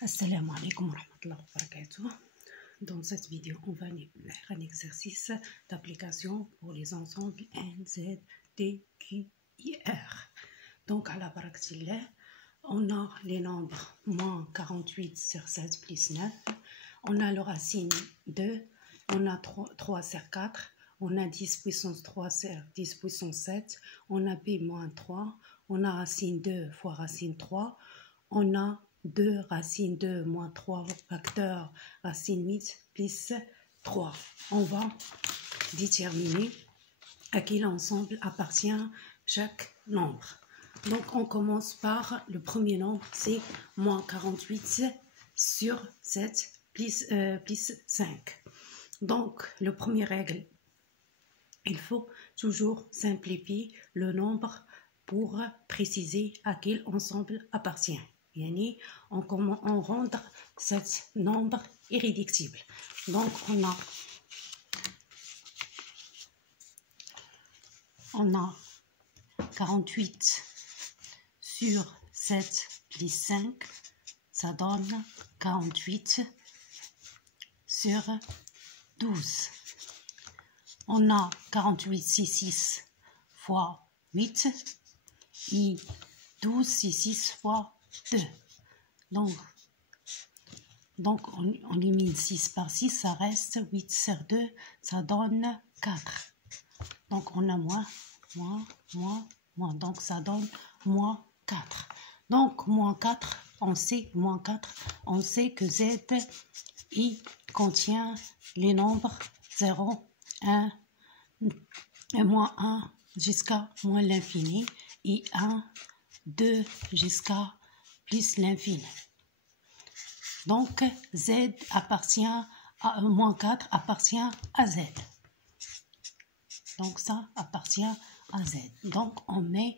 Assalamu alaikum wa rahmatullahi wa barakatuh. Dans cette vidéo, on va faire un exercice d'application pour les ensembles N, Z, T, Q, I, R. Donc, à la barakallah, on a les nombres moins 48 sur 16 plus 9. On a le racine 2. On a 3 sur 4. On a 10 puissance 3 sur 10 puissance 7. On a P moins 3. On a racine 2 fois racine 3. On a 2 racine 2 moins 3 facteur racine 8 plus 3. On va déterminer à quel ensemble appartient chaque nombre. Donc on commence par le premier nombre, c'est moins 48 sur 7 plus 5. Donc la première règle, il faut toujours simplifier le nombre pour préciser à quel ensemble appartient. On rend ce nombre irréductible. Donc on a 48 sur 7 plus 5, ça donne 48 sur 12. On a 48 c'est 6 fois 8 et 12 c'est 6 fois 2. Donc on élimine 6 par 6, ça reste 8 sur 2, ça donne 4. Donc on a moins. Donc ça donne moins 4. Donc moins 4, on sait que Z il contient les nombres 0, 1, et moins 1 jusqu'à moins l'infini et 1, 2 jusqu'à plus l'infini. Donc Z appartient à moins 4 appartient à Z. Donc ça appartient à Z. Donc on met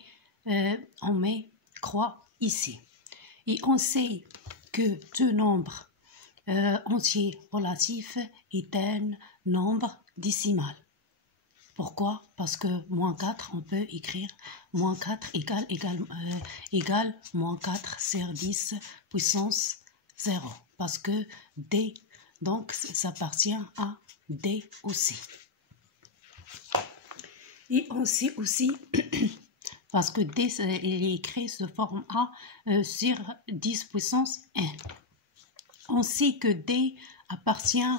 croix ici. Et on sait que deux nombres entiers relatifs est un nombre décimal. Pourquoi? Parce que moins 4, on peut écrire moins 4 égale moins 4 sur 10 puissance 0. Parce que D, donc ça appartient à D aussi. Et on sait aussi, parce que D il est écrit sous forme A sur 10 puissance 1. On sait que D appartient,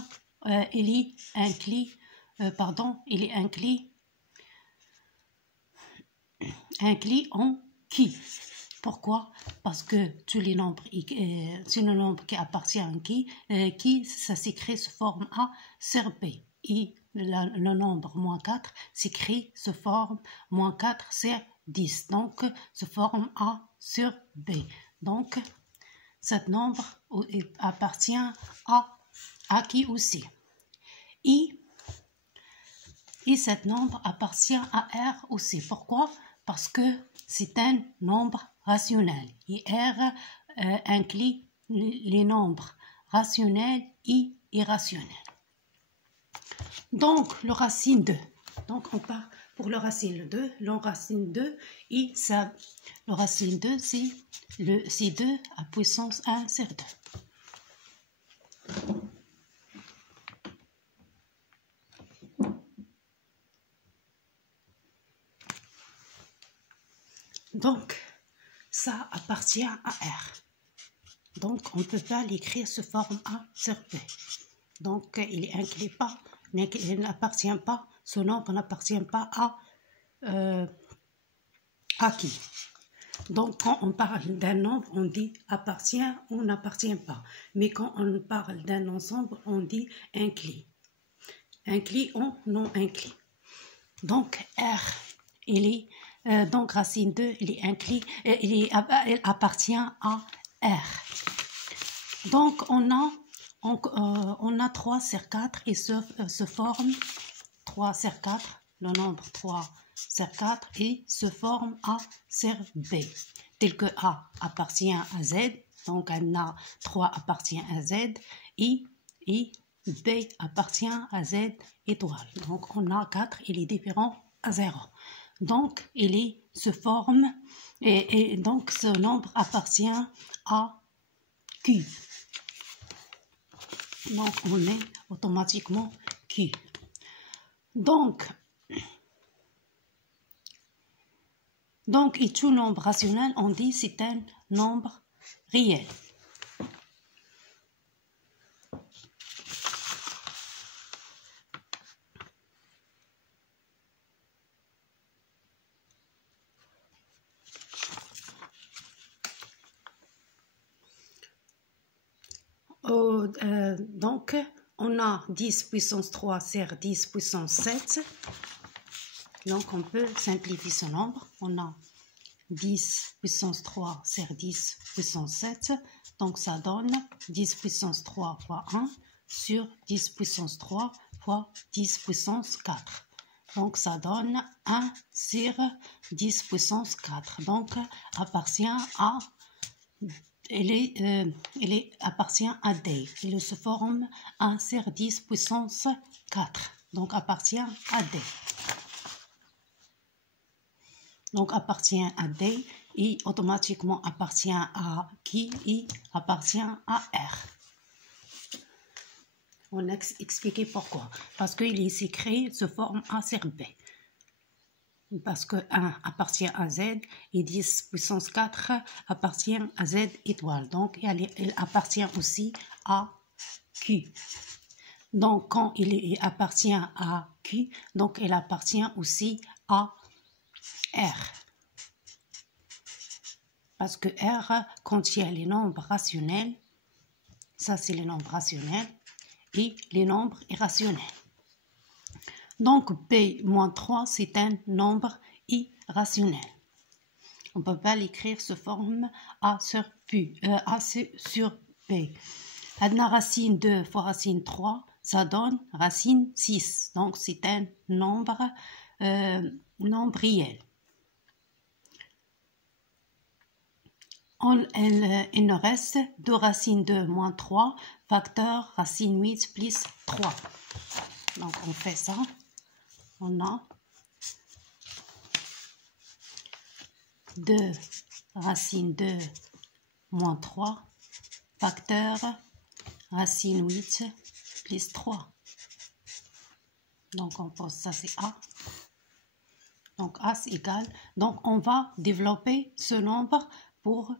il est inclus en qui. Pourquoi? Parce que tous les nombres, c'est le nombre qui appartient à qui ça s'écrit sous forme A sur B. Et le nombre moins 4 s'écrit sous forme moins 4 sur 10. Donc, sous forme A sur B. Donc, ce nombre appartient à qui aussi. Et ce nombre appartient à R aussi. Pourquoi? Parce que c'est un nombre rationnel. Et R inclut les nombres rationnels et irrationnels. Donc, le racine 2. Donc, on part pour le racine 2. Le racine 2, et ça, le racine 2, c'est 2 à puissance 1 sur 2. Donc, ça appartient à R. Donc, on ne peut pas l'écrire sous forme A sur B. Donc, il n'appartient pas, ce nombre n'appartient pas à qui. Donc, quand on parle d'un nombre, on dit appartient ou n'appartient pas. Mais quand on parle d'un ensemble, on dit inclus. Inclus ou non inclus. Donc, R, il est... donc, racine 2, il est inclus, il appartient à R. Donc, on a 3 sur 4 et se forme 3 sur 4, le nombre 3 sur 4 et se forme A sur B. Tel que A appartient à Z, donc A 3 appartient à Z et B appartient à Z étoile. Donc, on a 4, il est différent à 0. Donc, se forme et donc ce nombre appartient à Q. Donc, on met automatiquement Q. Donc, et tout nombre rationnel, on dit c'est un nombre réel. Donc, on a 10 puissance 3 sur 10 puissance 7. Donc, on peut simplifier ce nombre. On a 10 puissance 3 sur 10 puissance 7. Donc, ça donne 10 puissance 3 fois 1 sur 10 puissance 3 fois 10 puissance 4. Donc, ça donne 1 sur 10 puissance 4. Donc, appartient à... appartient à D. Il se forme 1 sur 10 puissance 4. Donc, appartient à D. Donc, appartient à D et automatiquement appartient à qui et appartient à R. On a expliqué pourquoi. Parce qu'il est ici créé, se forme A sur B. Parce que 1 appartient à Z et 10 puissance 4 appartient à Z étoile. Donc, il appartient aussi à Q. Donc, quand il appartient à Q, donc il appartient aussi à R. Parce que R contient les nombres rationnels. Ça, c'est les nombres rationnels. Et les nombres irrationnels. Donc, P-3, c'est un nombre irrationnel. On ne peut pas l'écrire sous forme A sur P. La racine 2 fois racine 3, ça donne racine 6. Donc, c'est un nombre réel. Il nous reste 2 racines 2 moins 3, facteur racine 8 plus 3. Donc, on fait ça. On a 2 racine 2 moins 3, facteur racine 8 plus 3. Donc, on pose ça, c'est A. Donc, A, c'est égal. Donc, on va développer ce nombre pour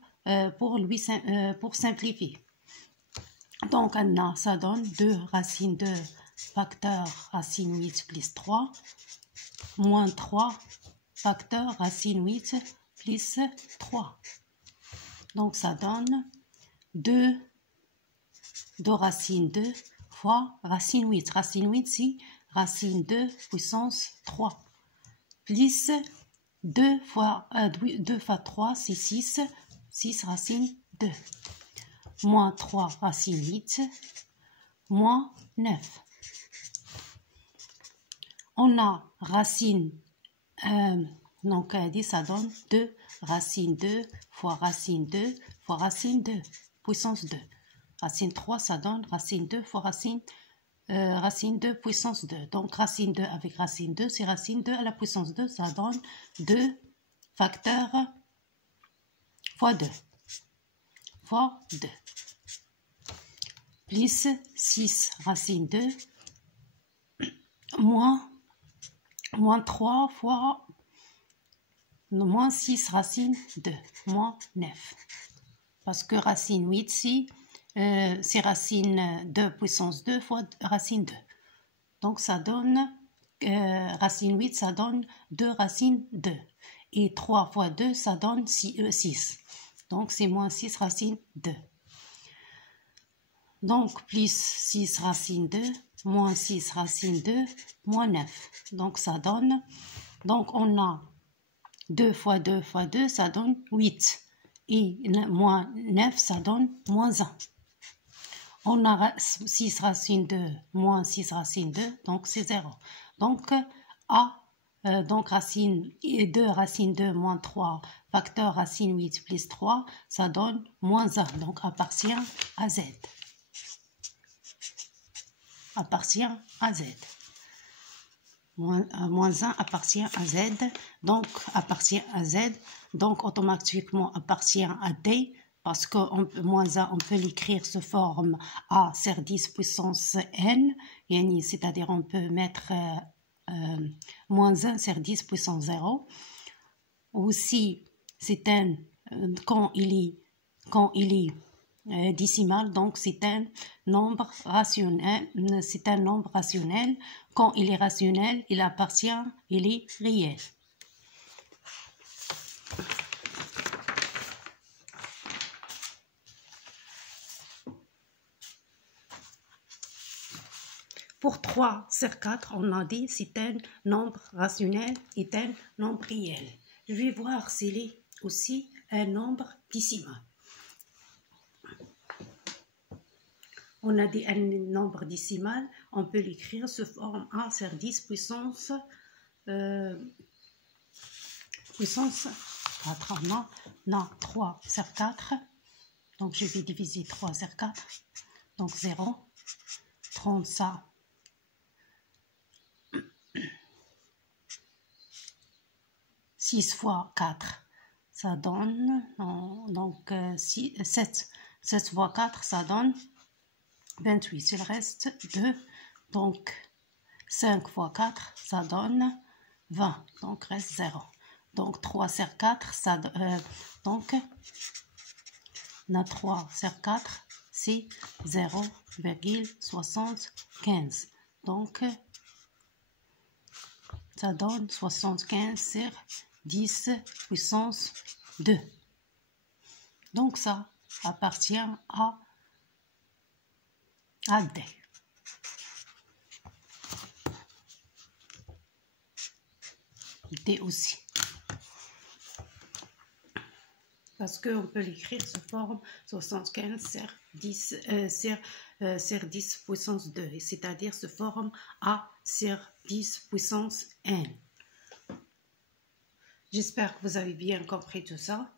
simplifier. Donc, ça donne 2 racine 2 facteur racine 8 plus 3 moins 3 facteur racine 8 plus 3. Donc, ça donne 2 racine 2 fois racine 8. Racine 8, c'est racine 2 puissance 3 plus 2 fois 3, c'est 6. 6 racine 2. Moins 3 racine 8. Moins 9. On a racine, donc ça donne 2 racine 2 fois racine 2 fois racine 2, puissance 2. Racine 3, ça donne racine 2 fois racine 2 puissance 2. Donc, racine 2 avec racine 2, c'est racine 2 à la puissance 2, ça donne 2 facteur fois 2. Fois 2. Plus 6 racine 2 moins 3 fois moins 6 racine 2, moins 9. Parce que racine 8, c'est racine 2 puissance 2 fois racine 2. Donc, ça donne, racine 8, ça donne 2 racine 2. Et 3 fois 2, ça donne 6. Donc, c'est moins 6 racine 2. Donc, plus 6 racine 2, moins 6 racine 2, moins 9. Donc, ça donne, donc on a 2 fois 2 fois 2, ça donne 8. Et moins 9, ça donne moins 1. On a 6 racine 2, moins 6 racine 2, donc c'est 0. Donc, donc racine 2, racine 2, moins 3, facteur racine 8 plus 3, ça donne moins 1. Donc, appartient à Z. Appartient à Z. Moins 1 appartient à Z. Donc, appartient à Z. Donc, automatiquement, appartient à D. parce que moins 1, on peut l'écrire sous forme A sur 10 puissance n, c'est-à-dire on peut mettre moins 1 sur 10 puissance 0. Aussi, c'est un, quand il est décimal, donc c'est un nombre rationnel. C'est un nombre rationnel. Quand il est rationnel, il est réel. Pour 3 sur 4, on a dit c'est un nombre rationnel et un nombre réel. Je vais voir s'il est aussi un nombre décimal. On a dit un nombre décimal, on peut l'écrire sous forme A sur 10 puissance 4. On a 3 sur 4. Donc je vais diviser 3 sur 4. Donc 0. 30 ça. 6 fois 4, ça donne, donc 7 fois 4, ça donne 28, il reste 2, donc 5 fois 4, ça donne 20, donc reste 0. Donc 3 sur 4, ça, donc on a 3 sur 4, c'est 0,75. Donc ça donne 75 sur 10 puissance 2. Donc ça appartient à D. D aussi. Parce qu'on peut l'écrire sous forme 75 sur 10, sur 10 puissance 2, c'est-à-dire sous forme A sur 10 puissance n. J'espère que vous avez bien compris tout ça.